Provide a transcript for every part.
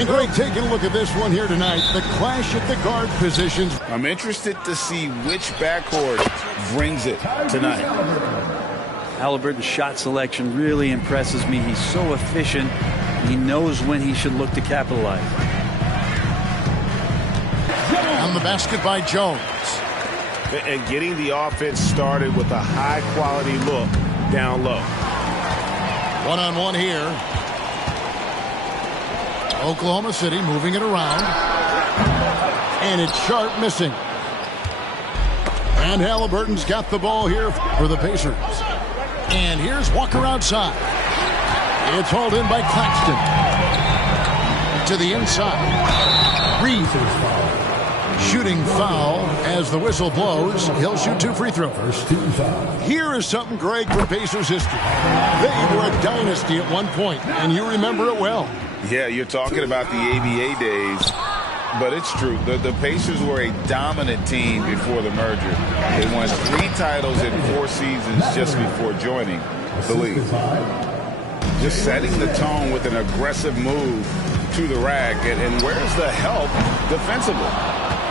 And Greg, taking a look at this one here tonight, the clash at the guard positions. I'm interested to see which backcourt brings it tonight. Halliburton's shot selection really impresses me. He's so efficient. He knows when he should look to capitalize. On the basket by Jones. And getting the offense started with a high-quality look down low. One-on-one here. Oklahoma City moving it around. And it's Sharp missing. And Halliburton's got the ball here for the Pacers. And here's Walker outside. It's hauled in by Claxton. To the inside. Reed. Shooting foul as the whistle blows. He'll shoot 2 free throws. Here is something, Greg, from Pacers history. They were a dynasty at one point, and you remember it well. Yeah, you're talking about the ABA days, but it's true. The Pacers were a dominant team before the merger. They won 3 titles in 4 seasons just before joining the league. Just setting the tone with an aggressive move to the rack, and where's the help defensively?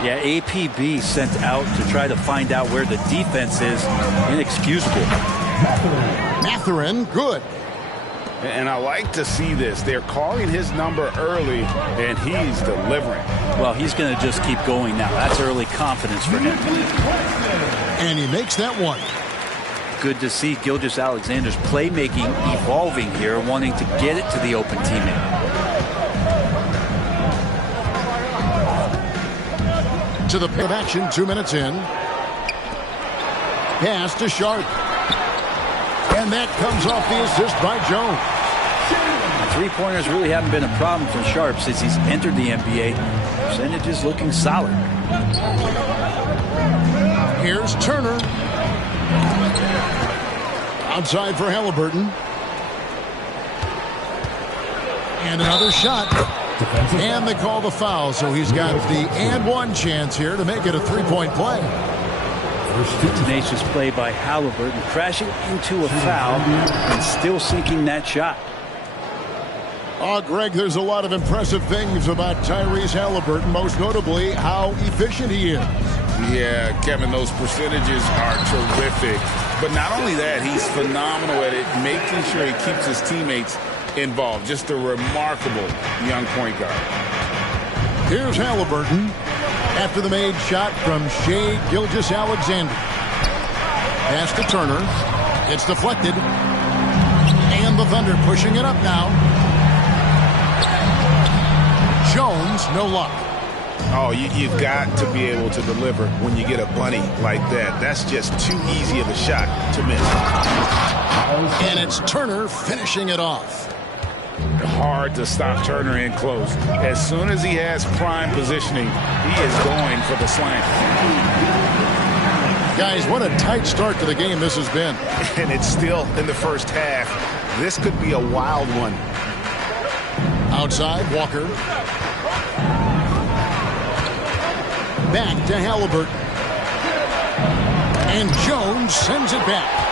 Yeah, APB sent out to try to find out where the defense is. Inexcusable. Mathurin, good. And I like to see this. They're calling his number early, and he's delivering. Well, he's going to just keep going now. That's early confidence for him. And he makes that one. Good to see Gilgeous-Alexander's playmaking evolving here, wanting to get it to the open teammate. To the pit of action, 2 minutes in. Pass to Sharp. And that comes off the assist by Jones. Three-pointers really haven't been a problem for Sharp since he's entered the NBA. Percentage is looking solid. Here's Turner. Outside for Halliburton. And another shot. And they call the foul, so he's got the and one chance here to make it a 3-point play. Tenacious play by Halliburton, crashing into a foul and still sinking that shot. Oh, Greg, there's a lot of impressive things about Tyrese Halliburton, most notably how efficient he is. Yeah, Kevin, those percentages are terrific. But not only that, he's phenomenal at it, making sure he keeps his teammates involved. Just a remarkable young point guard. Here's Halliburton after the made shot from Shai Gilgeous-Alexander. Pass to Turner. It's deflected. And the Thunder pushing it up now. Jones, no luck. Oh, you've got to be able to deliver when you get a bunny like that. That's just too easy of a shot to miss. And it's Turner finishing it off. Hard to stop Turner in close. As soon as he has prime positioning, he is going for the slam. Guys, what a tight start to the game this has been. And it's still in the first half. This could be a wild one. Outside, Walker. Back to Halliburton. And Jones sends it back.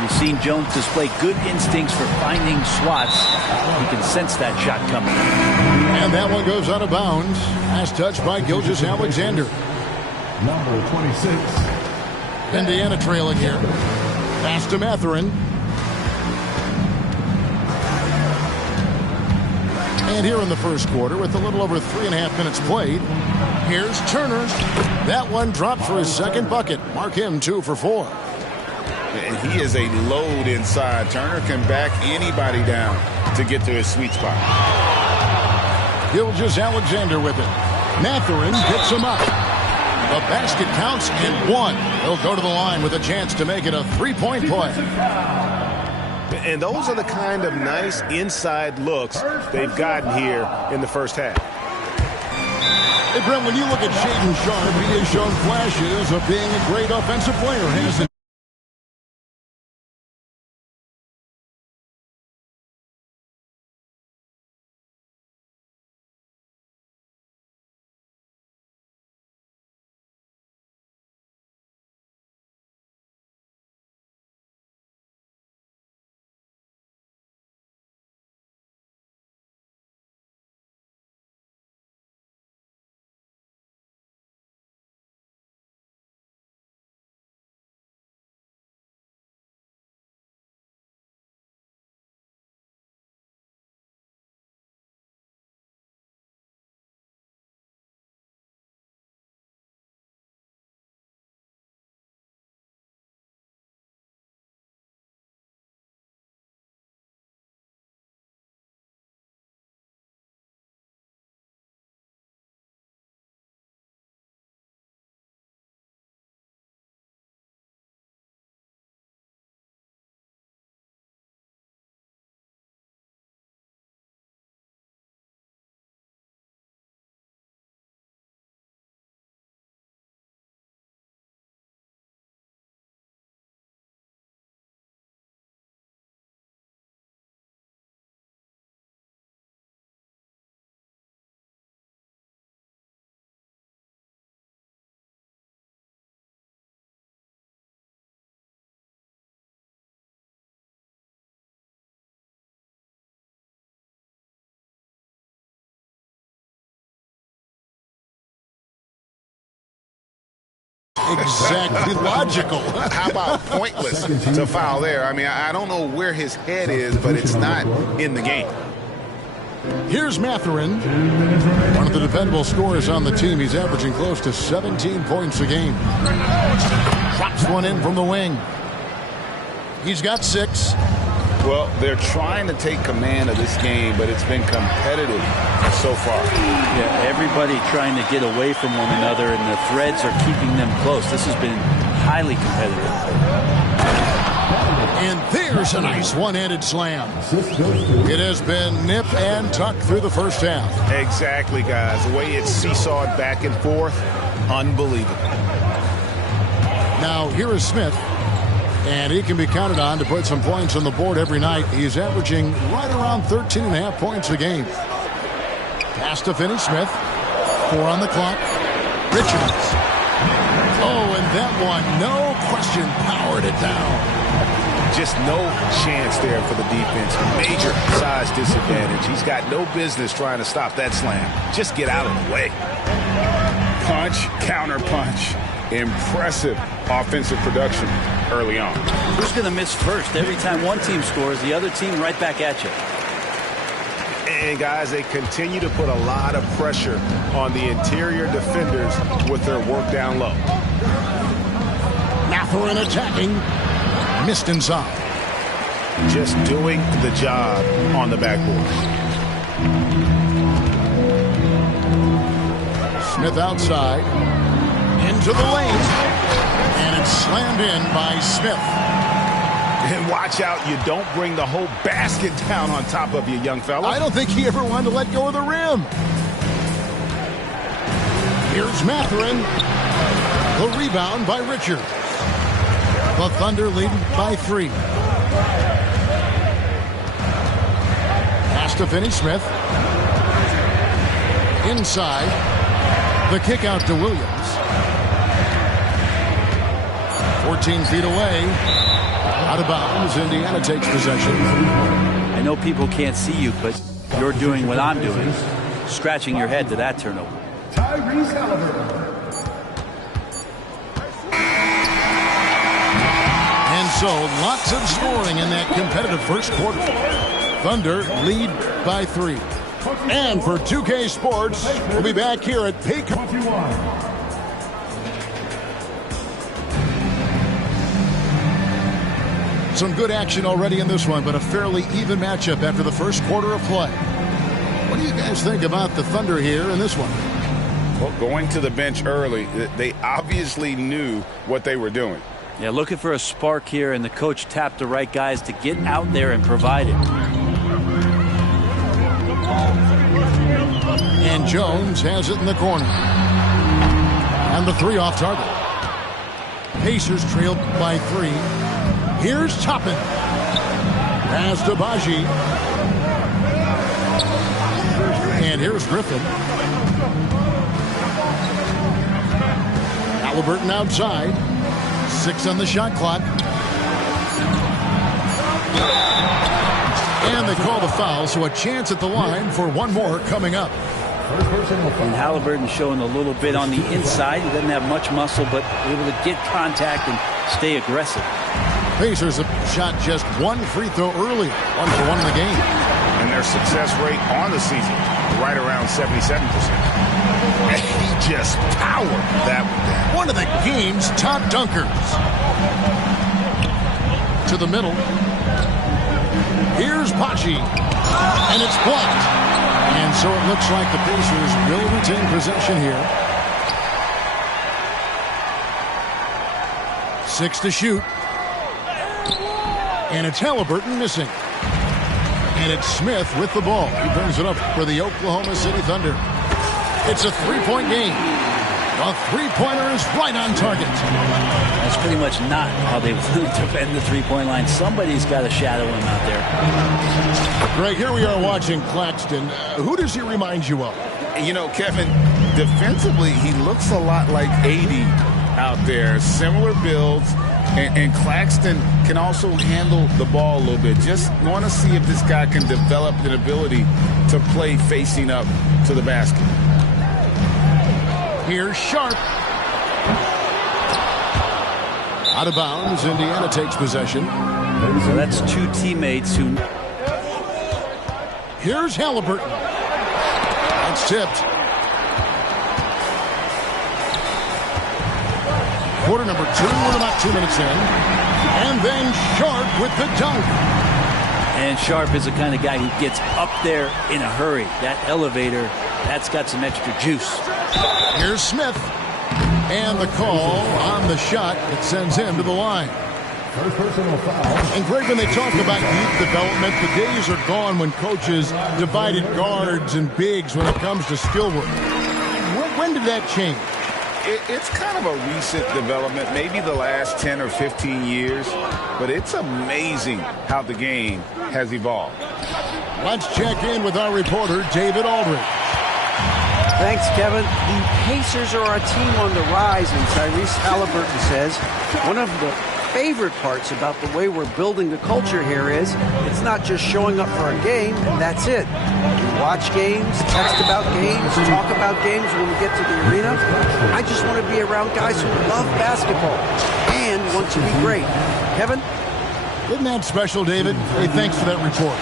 We've seen Jones display good instincts for finding slots. You can sense that shot coming. And that one goes out of bounds. Last touch by Gilgeous-Alexander. Number 26. Indiana trailing here. Pass to Mathurin. And here in the first quarter, with a little over 3.5 minutes played, here's Turner. That one dropped for his second bucket. Mark him 2 for 4. And he is a load inside. Turner can back anybody down to get to his sweet spot. Gilgeous-Alexander with it. Mathurin picks him up. The basket counts and 1. He'll go to the line with a chance to make it a 3-point play. And those are the kind of nice inside looks they've gotten here in the first half. Hey, Brent, when you look at Shaedon Sharpe, he has shown flashes of being a great offensive player, hasn't he? exactly logical. How about pointless to foul there? I mean, I don't know where his head is, but it's not in the game. Here's Mathurin, one of the dependable scorers on the team. He's averaging close to 17 points a game. Drops one in from the wing. He's got 6. Well, they're trying to take command of this game, but it's been competitive so far. Yeah, everybody trying to get away from one another, and the threads are keeping them close. This has been highly competitive. And there's a nice one-handed slam. It has been nip and tuck through the first half. Exactly, guys. The way it's seesawed back and forth, unbelievable. Now, here is Smith. And he can be counted on to put some points on the board every night. He's averaging right around 13.5 points a game. Pass to Finney Smith. 4 on the clock. Richards. Oh, and that one, no question, powered it down. Just no chance there for the defense. Major size disadvantage. He's got no business trying to stop that slam. Just get out of the way. Punch, counter punch. Impressive offensive production early on. Who's going to miss first? Every time one team scores, the other team right back at you. And, guys, they continue to put a lot of pressure on the interior defenders with their work down low. Mathurin attacking. Missed inside. Just doing the job on the backboard. Smith outside. Into the lane. And it's slammed in by Smith. And watch out, you don't bring the whole basket down on top of you, young fella. I don't think he ever wanted to let go of the rim. Here's Mathurin. The rebound by Richard. The Thunder leading by 3. Pass to Finney Smith. Inside. The kick out to Williams. 14 feet away. Out of bounds. Indiana takes possession. I know people can't see you, but you're doing what I'm doing. Scratching your head to that turnover. Tyrese Halliburton. And so, lots of scoring in that competitive first quarter. Thunder lead by 3. And for 2K Sports, we'll be back here at Paycom. 21. Some good action already in this one, but a fairly even matchup after the first quarter of play. What do you guys think about the Thunder here in this one? Well, going to the bench early, they obviously knew what they were doing. Yeah, looking for a spark here, and the coach tapped the right guys to get out there and provide it. And Jones has it in the corner. And the 3 off target. Pacers trailed by 3. Here's Toppin. Pass to Baji. And here's Griffin. Halliburton outside. 6 on the shot clock. And they call the foul, so a chance at the line for one more coming up. And Halliburton showing a little bit on the inside. He doesn't have much muscle, but able to get contact and stay aggressive. Pacers have shot just 1 free throw early, 1 for 1 in the game. And their success rate on the season, right around 77%. And he just powered that one. One of the game's top dunkers. To the middle. Here's Pachi. And it's blocked. And so it looks like the Pacers will retain possession here. 6 to shoot. And it's Halliburton missing. And it's Smith with the ball. He brings it up for the Oklahoma City Thunder. It's a 3-point game. The 3-pointer is right on target. That's pretty much not how they defend the 3-point line. Somebody's got to shadow him out there. Greg, here we are watching Claxton. Who does he remind you of? You know, Kevin, defensively, he looks a lot like AD out there. Similar builds. And Claxton can also handle the ball a little bit. Just want to see if this guy can develop an ability to play facing up to the basket. Here's Sharp. Out of bounds, Indiana takes possession. So that's two teammates who... Here's Halliburton. That's tipped. Quarter number 2, we're about 2 minutes in. And then Sharp with the dunk. And Sharp is the kind of guy who gets up there in a hurry. That elevator, that's got some extra juice. Here's Smith. And the call on the shot that sends him to the line. First personal foul. And Greg, when they talk about youth development, the days are gone when coaches divided guards and bigs when it comes to skill work. When did that change? It's kind of a recent development, maybe the last 10 or 15 years, but it's amazing how the game has evolved. Let's check in with our reporter, David Aldridge. Thanks, Kevin. The Pacers are a team on the rise, and Tyrese Halliburton says one of the favorite parts about the way we're building the culture here is it's not just showing up for a game and that's it. We watch games, text about games, talk about games when we get to the arena. I just want to be around guys who love basketball and want to be great. Kevin? Isn't that special, David? Hey, thanks for that report.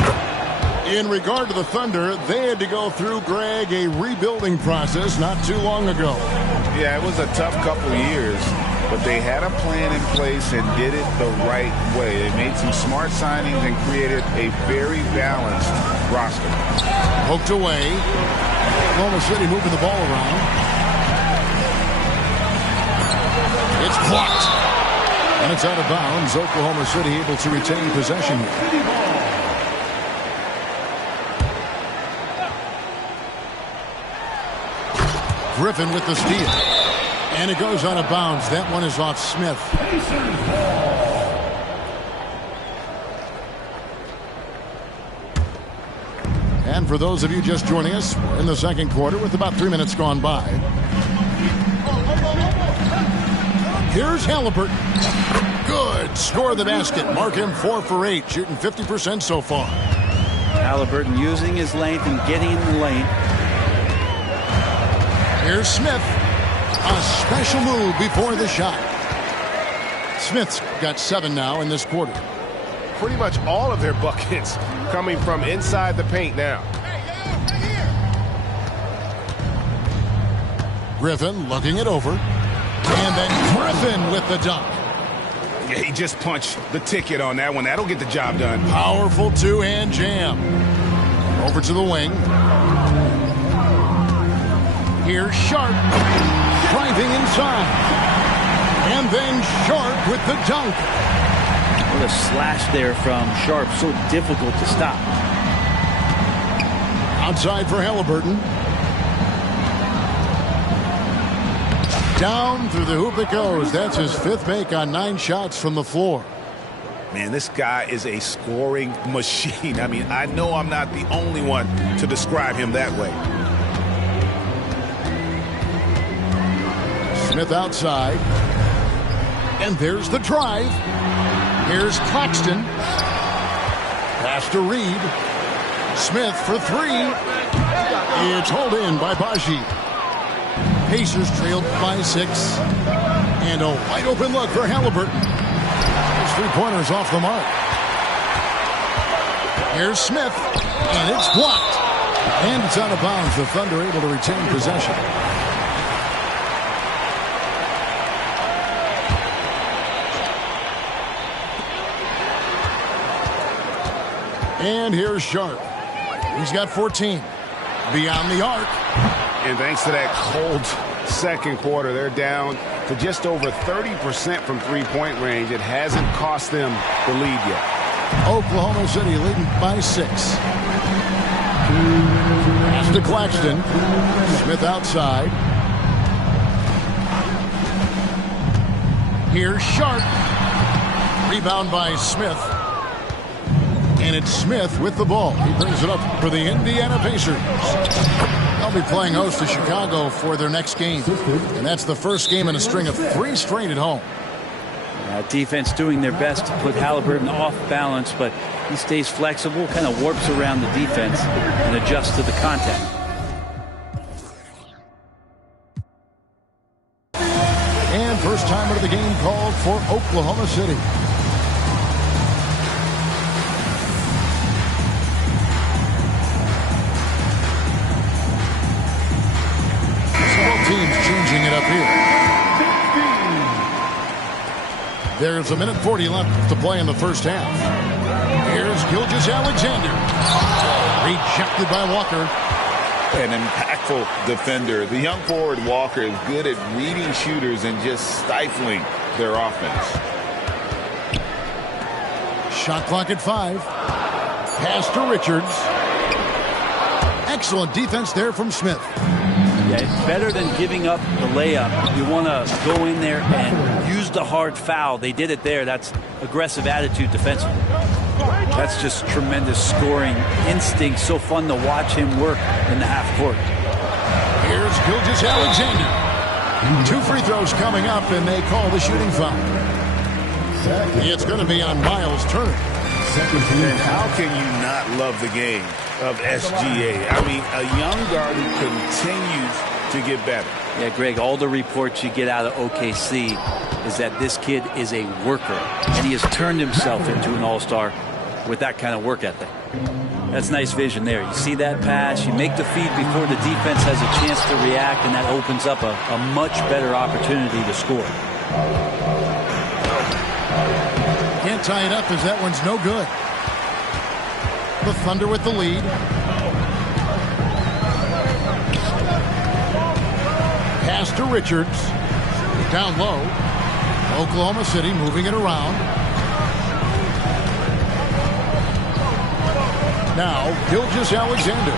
In regard to the Thunder, they had to go through, Greg, a rebuilding process not too long ago. Yeah, it was a tough couple years, but they had a plan in place and did it the right way. They made some smart signings and created a very balanced roster. Poked away. Oklahoma City moving the ball around. It's blocked. And it's out of bounds. Oklahoma City able to retain possession here. Griffin with the steal. And it goes out of bounds. That one is off Smith. And for those of you just joining us, we're in the second quarter with about 3 minutes gone by. Here's Halliburton. Good. Score the basket. Mark him 4 for 8, shooting 50% so far. Halliburton using his length and getting in the lane. Here's Smith. A special move before the shot. Smith's got 7 now in this quarter. Pretty much all of their buckets coming from inside the paint now. Griffin looking it over. And then Griffin with the dunk. Yeah, he just punched the ticket on that one. That'll get the job done. Powerful two-hand jam. Over to the wing. Here's Sharp. Driving inside. And then Sharp with the dunk. What a slash there from Sharp. So difficult to stop. Outside for Halliburton. Down through the hoop it goes. That's his 5th make on 9 shots from the floor. Man, this guy is a scoring machine. I mean, I know I'm not the only one to describe him that way. Smith outside. And there's the drive. Here's Claxton. Pass to Reed. Smith for 3. It's hauled in by Baji. Pacers trailed by 6. And a wide open look for Halliburton. His 3-pointers off the mark. Here's Smith. And it's blocked. And it's out of bounds. The Thunder able to retain possession. And here's Sharp. He's got 14. Beyond the arc. And thanks to that cold second quarter, they're down to just over 30% from three-point range. It hasn't cost them the lead yet. Oklahoma City leading by 6. Pass to Claxton. Smith outside. Here's Sharp. Rebound by Smith. And it's Smith with the ball. He brings it up for the Indiana Pacers. They'll be playing host to Chicago for their next game. And that's the first game in a string of 3 straight at home. Defense doing their best to put Halliburton off balance, but he stays flexible, kind of warps around the defense and adjusts to the contact. And first timer of the game called for Oklahoma City. Both teams changing it up here. There's a minute 40 left to play in the first half. Here's Gilgeous-Alexander. Rejected by Walker. An impactful defender. The young forward Walker is good at reading shooters and just stifling their offense. Shot clock at 5. Pass to Richards. Excellent defense there from Smith. Yeah, it's better than giving up the layup. You want to go in there and use the hard foul. They did it there. That's aggressive attitude defensively. That's just tremendous scoring instinct. So fun to watch him work in the half court. Here's Gilgeous-Alexander. 2 free throws coming up, and they call the shooting foul. It's going to be on Miles Turner. And how can you not love the game of SGA? I mean, a young guard who continues to get better. Yeah, Greg, all the reports you get out of OKC is that this kid is a worker, and he has turned himself into an all-star with that kind of work ethic. That's nice vision there. You see that pass, you make the feed before the defense has a chance to react, and that opens up a much better opportunity to score. Can't tie it up as that one's no good. The Thunder with the lead. Pass to Richards. Down low. Oklahoma City moving it around. Now, Gilgeous-Alexander.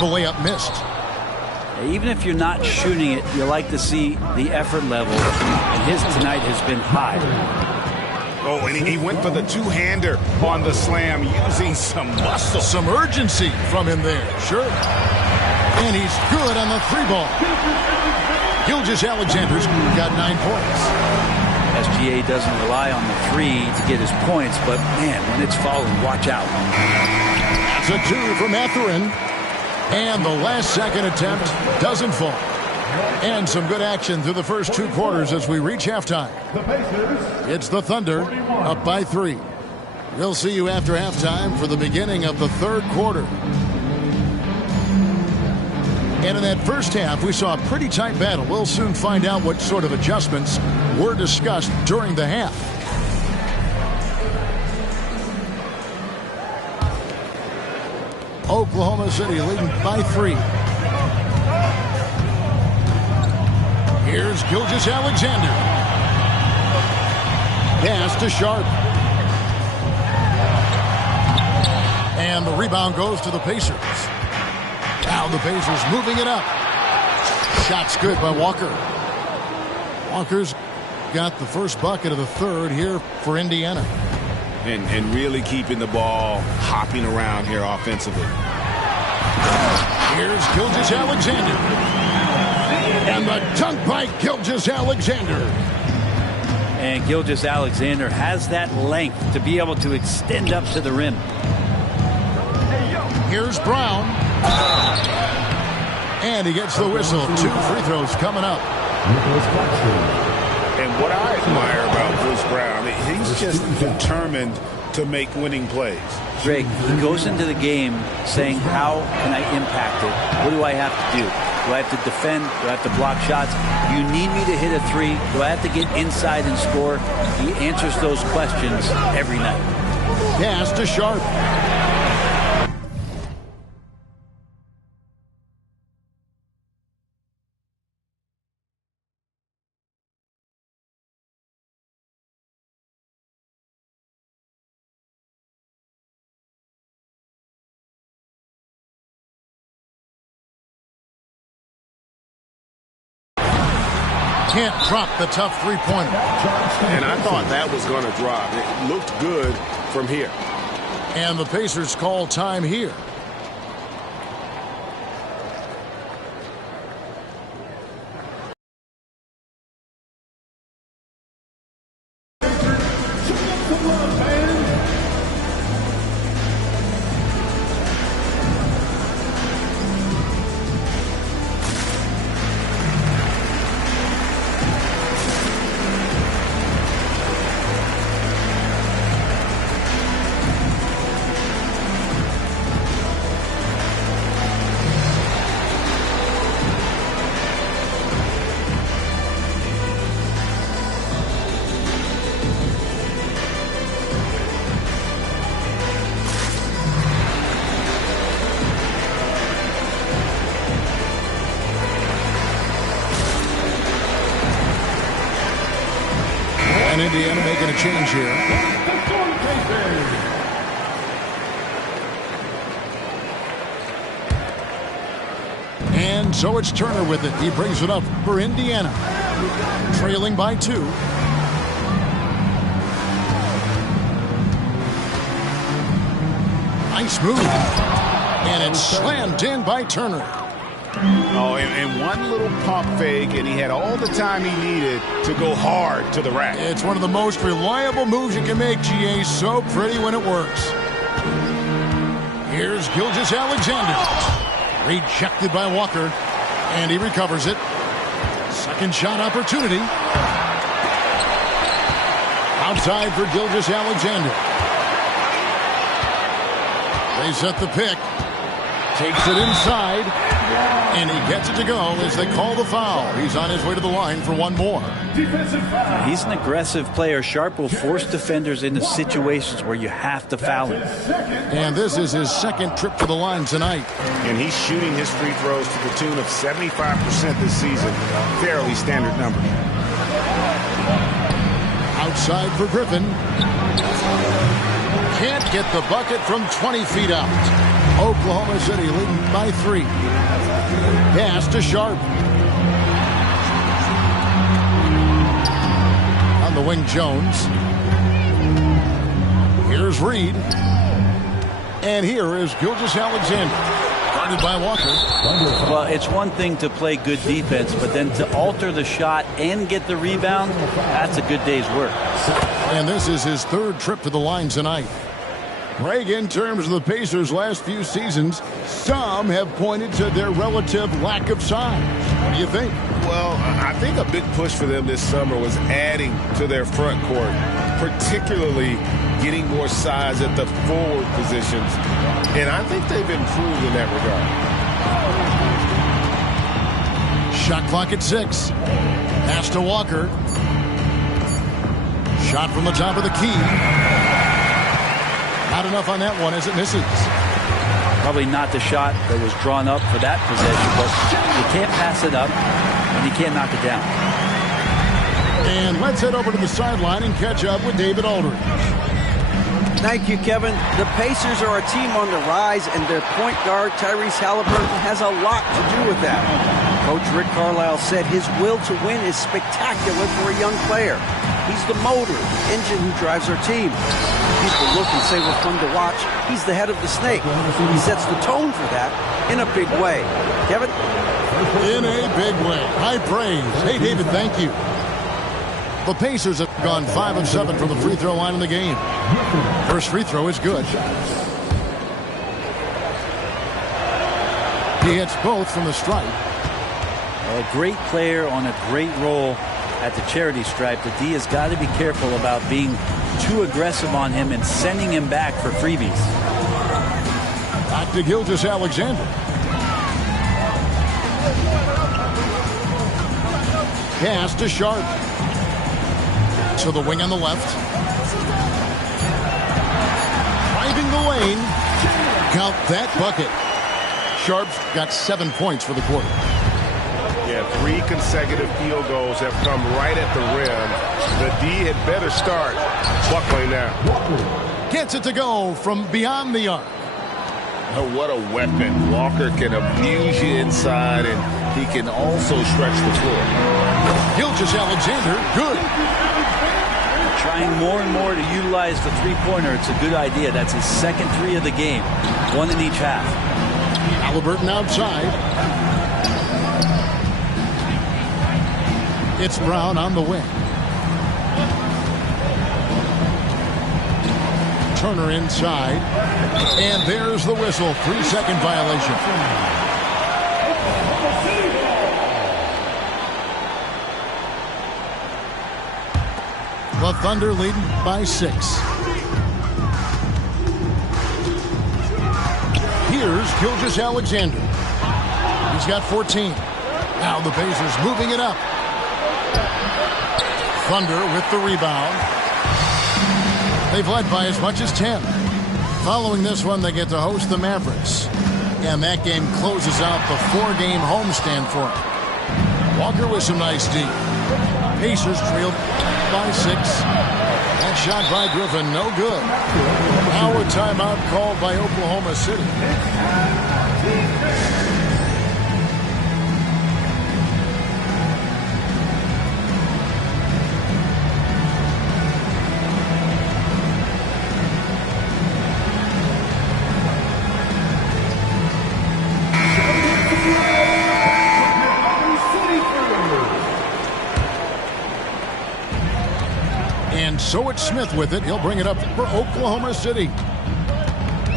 The layup missed. Even if you're not shooting it, you like to see the effort level, and his tonight has been high. Oh, and he went for the two-hander on the slam, using some muscle. Some urgency from him there, sure. And he's good on the 3-ball. Gilgeous-Alexander's got 9 points. SGA doesn't rely on the 3 to get his points, but man, when it's falling, watch out. That's a 2 from Mathurin. And the last second attempt doesn't fall. And some good action through the first 2 quarters as we reach halftime. It's the Thunder up by 3. We'll see you after halftime for the beginning of the 3rd quarter. And in that first half, we saw a pretty tight battle. We'll soon find out what sort of adjustments were discussed during the half. Oklahoma City leading by 3. Here's Gilgeous-Alexander. Pass to Sharp. And the rebound goes to the Pacers. Now the Pacers moving it up. Shot's good by Walker. Walker's got the first bucket of the 3rd here for Indiana. And really keeping the ball hopping around here offensively. Here's Gilgeous-Alexander. And the dunk by Gilgeous-Alexander. And Gilgeous-Alexander has that length to be able to extend up to the rim. Here's Brown. And he gets the whistle. 2 free throws coming up. And what I admire about Bruce Brown, he's just determined to make winning plays. Greg, he goes into the game saying, how can I impact it? What do I have to do? Do I have to defend? Do I have to block shots? You need me to hit a 3? Do I have to get inside and score? He answers those questions every night. Pass to Sharp. Can't drop the tough 3-pointer. And I thought that was going to drop. It looked good from here. And the Pacers call time here. And Indiana making a change here. And so it's Turner with it. He brings it up for Indiana. Trailing by 2. Nice move. And it's slammed in by Turner. Oh, and one little pump fake, and he had all the time he needed to go hard to the rack. It's one of the most reliable moves you can make, GA. So pretty when it works. Here's Gilgeous-Alexander. Rejected by Walker. And he recovers it. Second shot opportunity. Outside for Gilgeous-Alexander. They set the pick. Takes it inside. And he gets it to go as they call the foul. He's on his way to the line for one more. He's an aggressive player. Sharp will force defenders into situations where you have to foul him. And this is his second trip to the line tonight. And he's shooting his free throws to the tune of 75% this season. Fairly standard number. Outside for Griffin. Can't get the bucket from 20 feet out. Oklahoma City leading by 3. Pass to Sharp. On the wing, Jones. Here's Reed. And here is Gilgeous-Alexander. Guarded by Walker. Well, it's one thing to play good defense, but then to alter the shot and get the rebound, that's a good day's work. And this is his third trip to the line tonight. Greg, in terms of the Pacers' last few seasons, some have pointed to their relative lack of size. What do you think? Well, I think a big push for them this summer was adding to their front court, particularly getting more size at the forward positions. And I think they've improved in that regard. Shot clock at 6. Pass to Walker. Shot from the top of the key. Not enough on that one as it misses. Probably not the shot that was drawn up for that possession, but you can't pass it up and you can't knock it down. And let's head over to the sideline and catch up with David Aldridge. Thank you, Kevin. The Pacers are a team on the rise, and their point guard, Tyrese Haliburton, has a lot to do with that. Coach Rick Carlisle said his will to win is spectacular for a young player. He's the motor, the engine who drives our team. People look and say we're fun to watch. He's the head of the snake. He sets the tone for that in a big way. Kevin? In a big way. High praise. Hey, David, thank you. The Pacers have gone 5 of 7 from the free throw line in the game. First free throw is good. He hits both from the stripe. A great player on a great role at the charity stripe. The D has got to be careful about being too aggressive on him and sending him back for freebies. Back to Gilgeous-Alexander. Pass to Sharp. To the wing on the left. Driving the lane. Count that bucket. Sharp's got 7 points for the quarter. Yeah, 3 consecutive field goals have come right at the rim. The D had better start buckling now. Gets it to go from beyond the arc. Oh, what a weapon. Walker can abuse you inside, and he can also stretch the floor. Gilgeous-Alexander, good. Trying more and more to utilize the three-pointer. It's a good idea. That's his second 3 of the game. 1 in each half. Haliburton outside. It's Brown on the wing. Turner inside. And there's the whistle. 3-second violation. The Thunder leading by 6. Here's Gilgeous-Alexander. He's got 14. Now the Pacers moving it up. Thunder with the rebound. They've led by as much as 10. Following this one, they get to host the Mavericks. And that game closes out the 4-game homestand for them. Walker with some nice D. Pacers trailed by 6. That shot by Griffin, no good. Now a timeout called by Oklahoma City. And so it's Smith with it. He'll bring it up for Oklahoma City.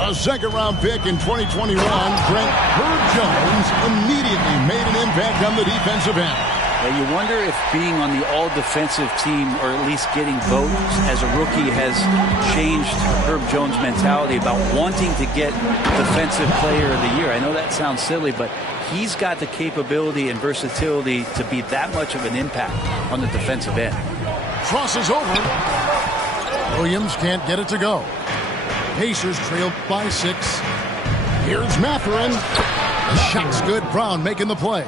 A second-round pick in 2021, Brent Herb Jones immediately made an impact on the defensive end. Well, you wonder if being on the all-defensive team, or at least getting votes as a rookie, has changed Herb Jones' mentality about wanting to get Defensive Player of the Year. I know that sounds silly, but he's got the capability and versatility to be that much of an impact on the defensive end. Crosses over. Williams can't get it to go. Pacers trailed by 6. Here's Mathurin. The shot's good. Brown making the play.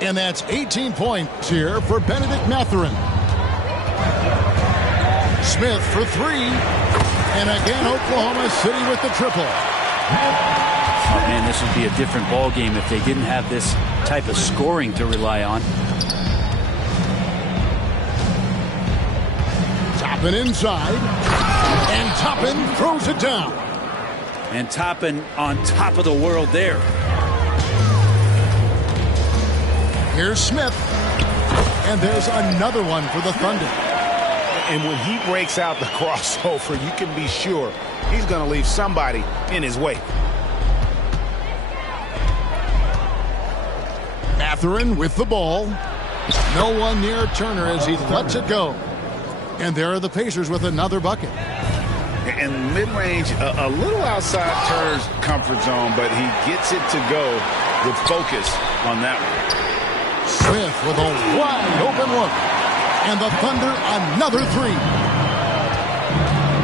And that's 18 points here for Benedict Mathurin. Smith for 3. And again, Oklahoma City with the triple. Oh, man, this would be a different ball game if they didn't have this type of scoring to rely on. Toppin inside, and Toppin throws it down. And Toppin on top of the world there. Here's Smith, and there's another one for the Thunder. And when he breaks out the crossover, you can be sure he's going to leave somebody in his wake. Mathurin with the ball. No one near Turner as he lets it go. And there are the Pacers with another bucket. And mid-range, a little outside Turner's comfort zone, but he gets it to go with focus on that one. Smith with a wide open look. And the Thunder another 3.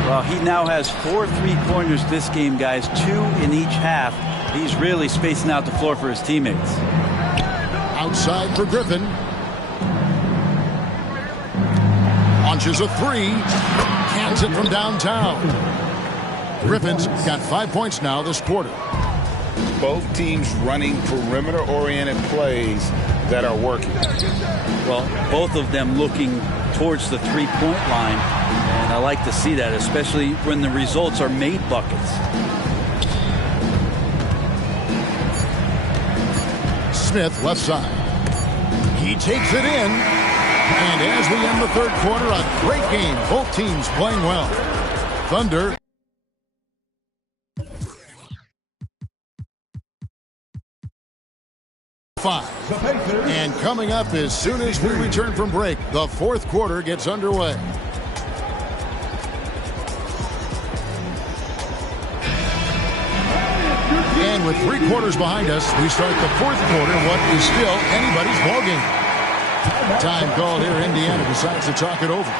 Well, he now has 4 3-pointers this game, guys. 2 in each half. He's really spacing out the floor for his teammates. Outside for Griffin. Launches a 3. Cans it from downtown. Griffin's got 5 points now this quarter. Both teams running perimeter-oriented plays that are working. Well, both of them looking towards the three-point line. And I like to see that, especially when the results are made buckets. Smith left side. He takes it in. And as we end the third quarter, a great game. Both teams playing well. Thunder. And coming up as soon as we return from break, the fourth quarter gets underway. And with 3 quarters behind us, we start the fourth quarter, what is still anybody's ballgame. Time called here. Indiana decides to talk it over.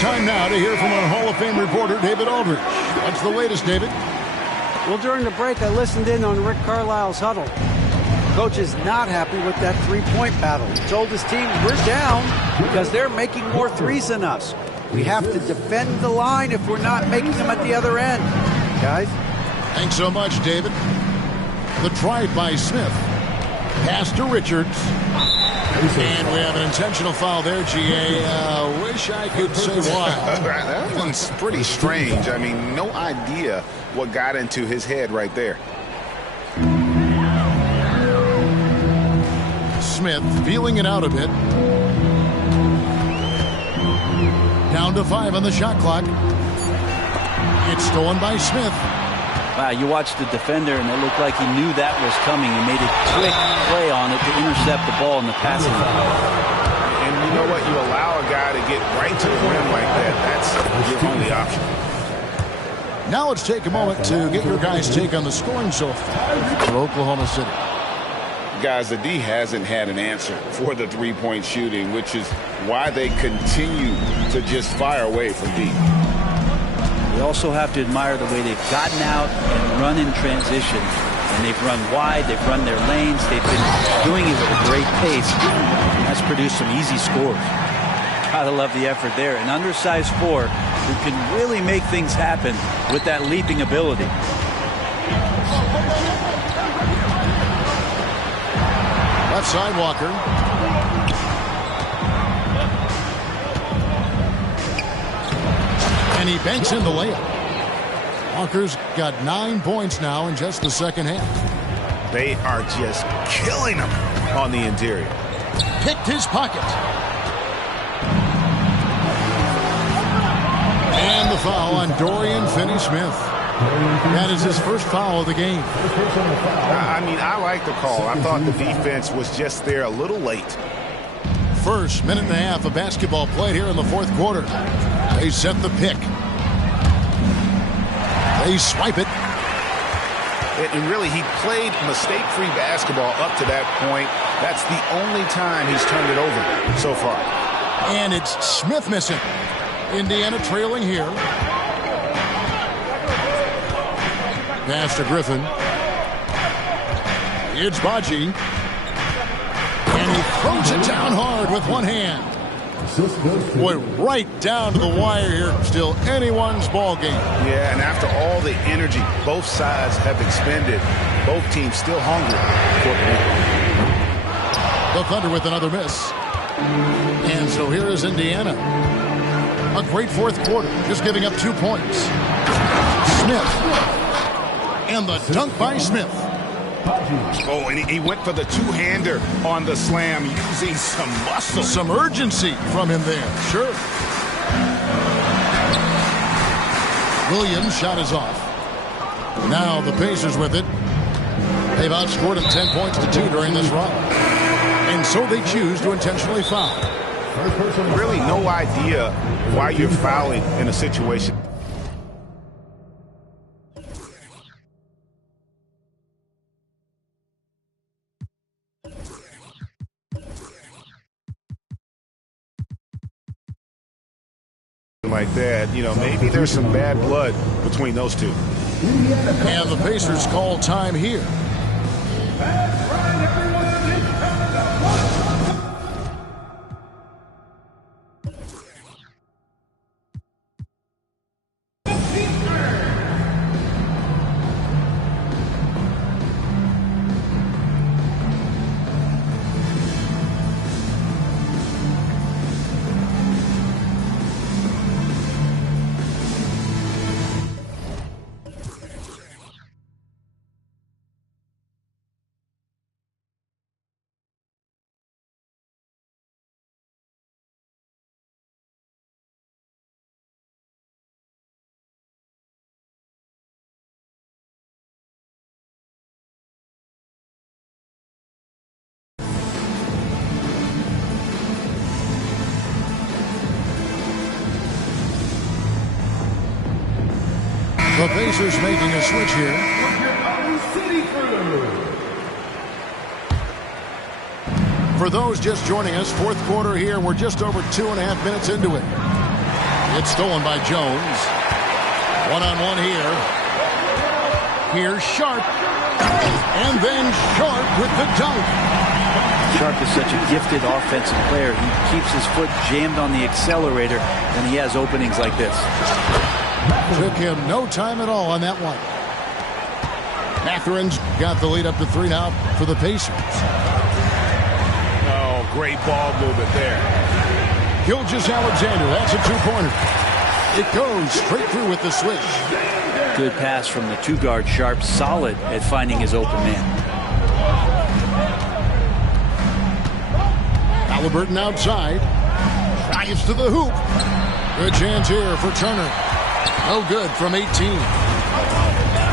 Time now to hear from our Hall of Fame reporter, David Aldridge. What's the latest, David? Well, during the break, I listened in on Rick Carlisle's huddle. Coach is not happy with that three-point battle. He told his team, we're down because they're making more threes than us. We have to defend the line if we're not making them at the other end. Guys? Thanks so much, David. The try by Smith. Pass to Richards. And we have an intentional foul there, G.A. Wish I could say why. That one's pretty strange. I mean, no idea what got into his head right there. Smith feeling it out a bit. Down to 5 on the shot clock. It's stolen by Smith. Wow, you watched the defender, and it looked like he knew that was coming. He made a quick play on it to intercept the ball in the passing lane. And you know what? You allow a guy to get right to the rim like that. That's your only option. Now let's take a moment to get your guys' take on the scoring so far for Oklahoma City. Guys, the D hasn't had an answer for the three-point shooting, which is why they continue to just fire away from deep. We also have to admire the way they've gotten out and run in transition. And they've run wide, they've run their lanes, they've been doing it with a great pace. And that's produced some easy scores. Gotta love the effort there. An undersized 4 who can really make things happen with that leaping ability. Left side, Walker. And he banks in the layup. Walker's got 9 points now in just the second half. They are just killing them on the interior. Picked his pocket. And the foul on Dorian Finney-Smith. That is his first foul of the game. I mean, I like the call. I thought the defense was just there a little late. First minute and a half of basketball played here in the fourth quarter. They set the pick. They swipe it. And really, he played mistake-free basketball up to that point. That's the only time he's turned it over so far. And it's Smith missing. Indiana trailing here. Pass to Griffin. It's Baji. And he throws it down hard with one hand. Boy, right down to the wire here. Still anyone's ball game. Yeah, and after all the energy both sides have expended, both teams still hungry for the Thunder with another miss. And so here is Indiana. A great fourth quarter, just giving up 2 points. Smith. And the dunk by Smith. Oh, and he went for the two-hander on the slam, using some muscle. Some urgency from him there, sure. Williams' shot is off. Now the Pacers with it. They've outscored them 10 points to 2 during this run. And so they choose to intentionally foul. Really no idea why you're fouling in a situation like that. You know, maybe there's some bad blood between those two. And the Pacers call time here. The Pacers making a switch here. For those just joining us, fourth quarter here. We're just over 2.5 minutes into it. It's stolen by Jones. One-on-one here. Here's Sharp. And then Sharp with the dunk. Sharp is such a gifted offensive player. He keeps his foot jammed on the accelerator, and he has openings like this. Took him no time at all on that one. Matherin's got the lead up to 3 now for the Pacers. Oh, great ball movement there. Gilgeous-Alexander, that's a 2-pointer. It goes straight through with the switch. Good pass from the 2-guard Sharp, solid at finding his open man. Halliburton outside. Drives to the hoop. Good chance here for Turner. No good from 18.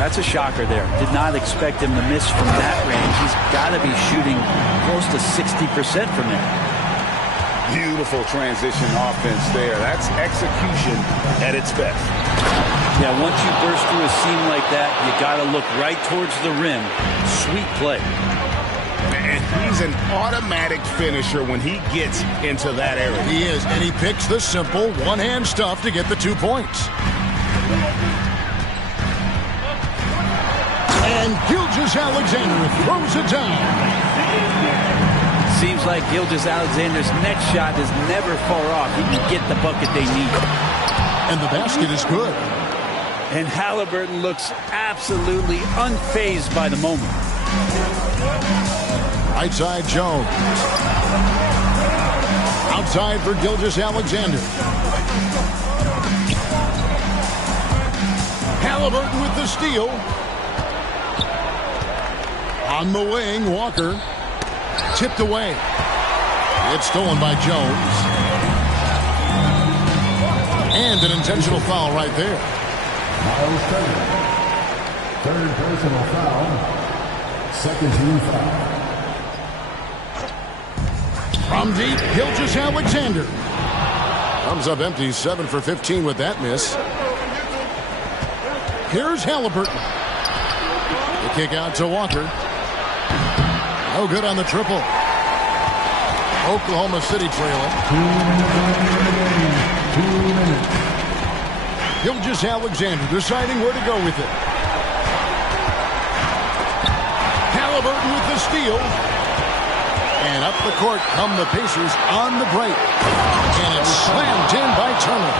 That's a shocker there. Did not expect him to miss from that range. He's got to be shooting close to 60% from there. Beautiful transition offense there. That's execution at its best. Yeah, once you burst through a seam like that, you got to look right towards the rim. Sweet play. And he's an automatic finisher when he gets into that area. He is, and he picks the simple one-hand stuff to get the 2 points. And Gilgeous-Alexander throws it down. Seems like Gilgeous-Alexander's next shot is never far off. He can get the bucket they need. And the basket is good. And Halliburton looks absolutely unfazed by the moment. Right side, Jones. Outside for Gilgeous-Alexander. Halliburton with the steal. On the wing, Walker. Tipped away. It's stolen by Jones. And an intentional foul right there. Miles Turner. Third personal foul. Second team foul. From deep, Gilgeous-Alexander. Comes up empty, 7 for 15 with that miss. Here's Halliburton. The kick out to Walker. No good on the triple. Oklahoma City trailing. 2 minutes. Gilgeous-Alexander deciding where to go with it. Halliburton with the steal. And up the court come the Pacers on the break. And it's slammed in by Turner.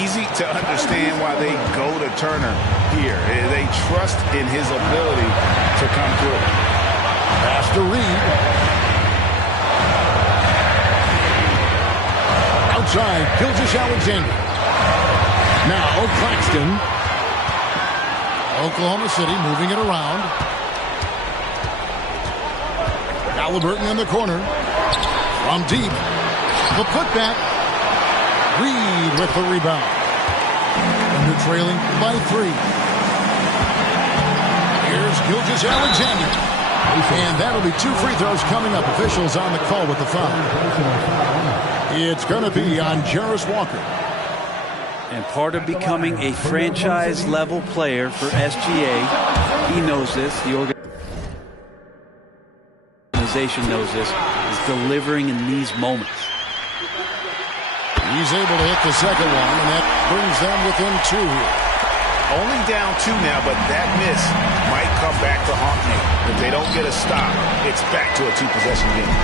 Easy to understand why they go to Turner here. They trust in his ability to come through. Pass to Reed. Outside, Gilgeous-Alexander. Now Claxton. Oklahoma City moving it around. Halliburton in the corner. From deep. The putback. Reed with the rebound. And they're trailing by 3. Here's Gilgeous-Alexander. And that'll be 2 free throws coming up. Officials on the call with the foul. It's going to be on Jarace Walker. And part of becoming a franchise-level player for SGA, he knows this, the organization knows this, is delivering in these moments. He's able to hit the second one, and that brings them within 2 here. Only down 2 now, but that miss might come back to haunt me. If they don't get a stop, it's back to a 2-possession game.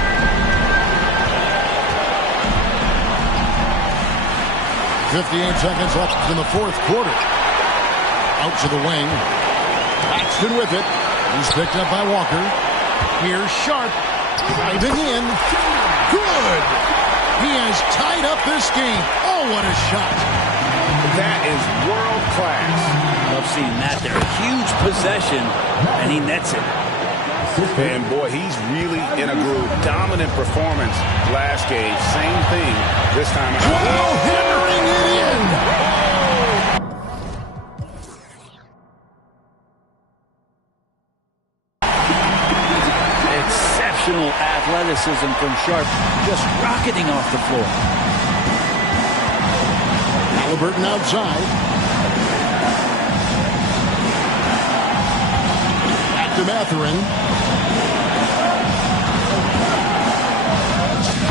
58 seconds left in the 4th quarter. Out to the wing. Paxton with it. He's picked up by Walker. Here's Sharp. Driving in. Good. He has tied up this game. Oh, what a shot. That is world class. Love seeing that there. Huge possession, and he nets it. And boy, he's really in a groove. Dominant performance last game. Same thing this time. Wow, hammering it in. Exceptional athleticism from Sharp, just rocketing off the floor. Halliburton outside. Back to Mathurin.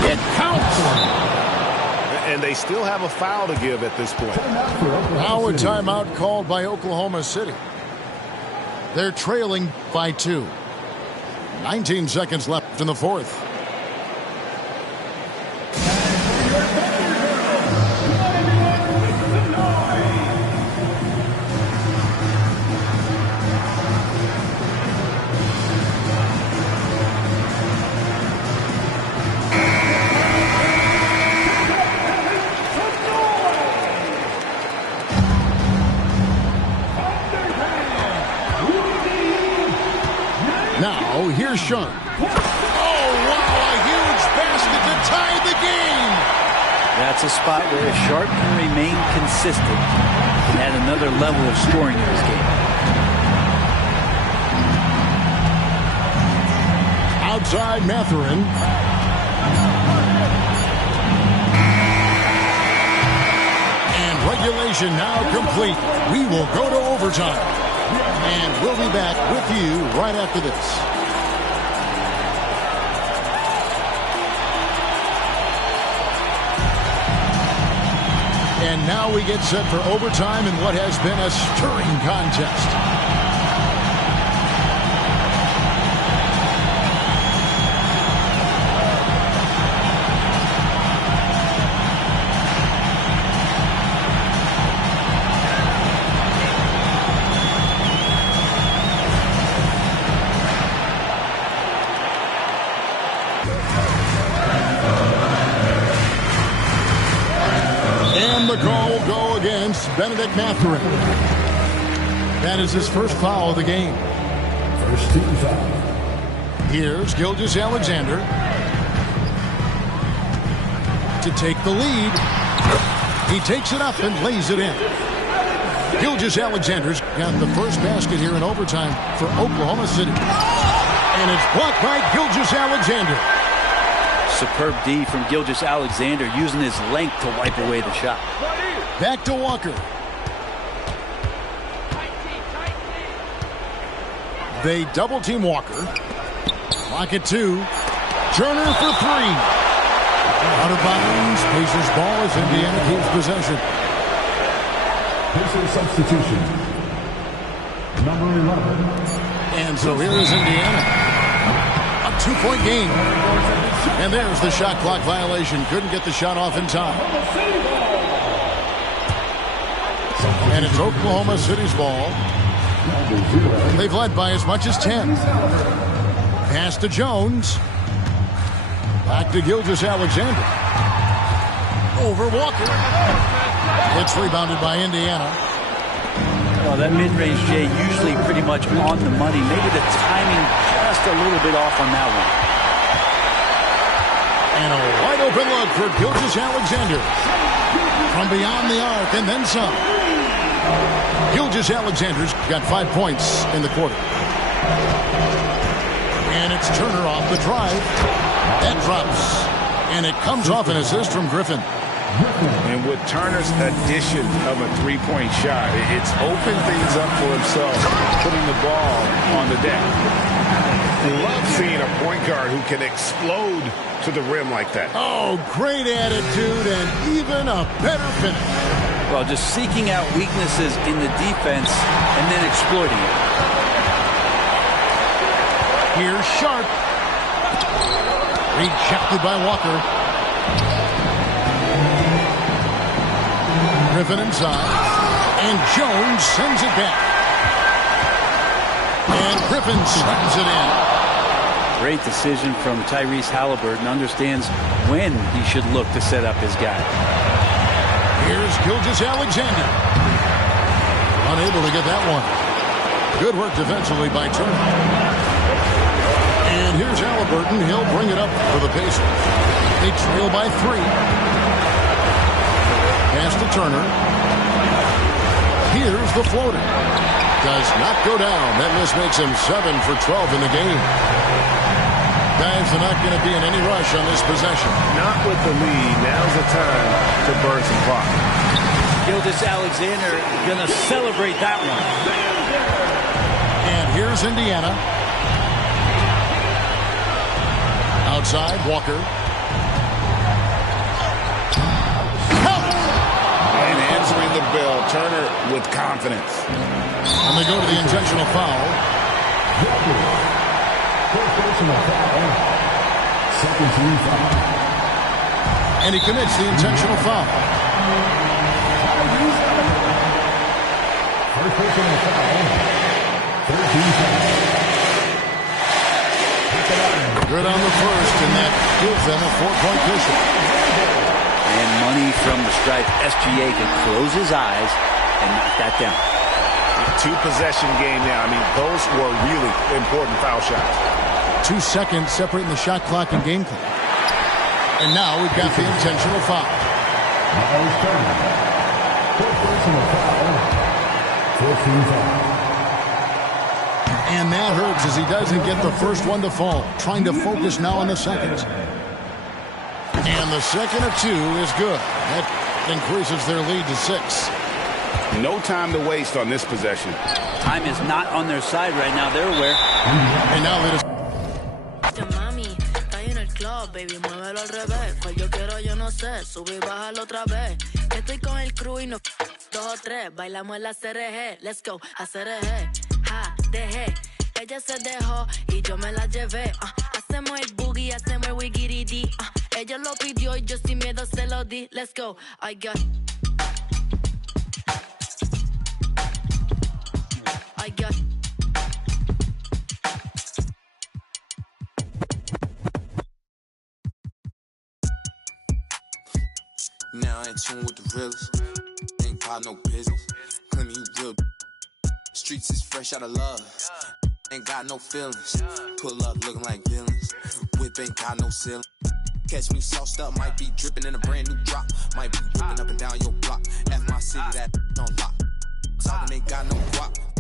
It counts. And they still have a foul to give at this point. Now a timeout called by Oklahoma City. They're trailing by 2. 19 seconds left in the 4th. Now, here's Sharp. Oh, wow, a huge basket to tie the game. That's a spot where if Sharp can remain consistent, he can add another level of scoring in his game. Outside Mathurin. And regulation now complete. We will go to overtime. And we'll be back with you right after this. And now we get set for overtime in what has been a stirring contest. And the call will go against Benedict Mathurin. That is his first foul of the game. First team foul. Here's Gilgeous-Alexander to take the lead. He takes it up and lays it in. Gilgeous-Alexander's got the first basket here in overtime for Oklahoma City. And it's blocked by Gilgeous-Alexander. Superb D from Gilgeous-Alexander, using his length to wipe away the shot. Back to Walker. They double team Walker. Clock at 2. Turner for 3. Out of bounds. Pacers ball as Indiana keeps possession. Pacers substitution. Number 11. And so here is Indiana. A 2-point game. And there's the shot clock violation. Couldn't get the shot off in time. And it's Oklahoma City's ball. They've led by as much as 10. Pass to Jones. Back to Gilgeous-Alexander. Over Walker. It's rebounded by Indiana. Well, that mid-range, Jay, usually pretty much on the money. Maybe the timing just a little bit off on that one. And a wide open look for Gilgeous-Alexander. From beyond the arc and then some. Gilgeous-Alexander's got 5 points in the quarter. And it's Turner off the drive. That drops. And it comes off an assist from Griffin. And with Turner's addition of a three-point shot, it's opened things up for himself, putting the ball on the deck. Love seeing a point guard who can explode to the rim like that. Oh, great attitude and even a better finish. Well, just seeking out weaknesses in the defense and then exploiting it. Here's Sharp. Rejected by Walker. Griffin inside. And Jones sends it back. And Griffin slams it in. Great decision from Tyrese Halliburton. Understands when he should look to set up his guy. Here's Gilgeous-Alexander. Unable to get that one. Good work defensively by Turner. And here's Halliburton. He'll bring it up for the Pacers. They trail by 3. Pass to Turner. Here's the floater. Does not go down. That miss makes him 7 for 12 in the game. Guys are not going to be in any rush on this possession. Not with the lead. Now's the time to burn some clock. Gilgeous-Alexander going to celebrate that one. And here's Indiana. Outside, Walker. And answering the bell, Turner with confidence. And they go to the intentional foul. Personal foul. Second team foul. And he commits the intentional foul. First personal foul. Third team foul. Good on the first, and that gives them a 4-point cushion. And money from the stripe. SGA can close his eyes and knock that down. 2-possession game now. I mean, those were really important foul shots. 2 seconds separating the shot clock and game clock. And now we've got the intentional foul. Miles Turner. Fourth personal foul. 14 foul. And that hurts as he doesn't get the first one to fall. Trying to focus now on the second. And the second of two is good. That increases their lead to 6. No time to waste on this possession. Time is not on their side right now. They're aware. And now let us... Mami, está en el club, baby, muévelo al revés. Cual yo quiero, yo no sé, sube y bájalo otra vez. Que estoy con el crew y no 2 o 3, bailamos en la CRG. Let's go, a CRG. Ja, dejé. Ella se dejó y yo me la llevé. Hacemos el boogie, hacemos el wiggy. Ella lo pidió y yo sin miedo se lo di. Let's go, I got. Now I ain't tune with the realest. Ain't got no business. Claim you real. Streets is fresh out of love. Ain't got no feelings. Pull up looking like villains. Whip ain't got no ceiling. Catch me sauced up, might be dripping in a brand new drop. Might be whipping up and down your block. At my city, that on lock. Talking ain't got no guap.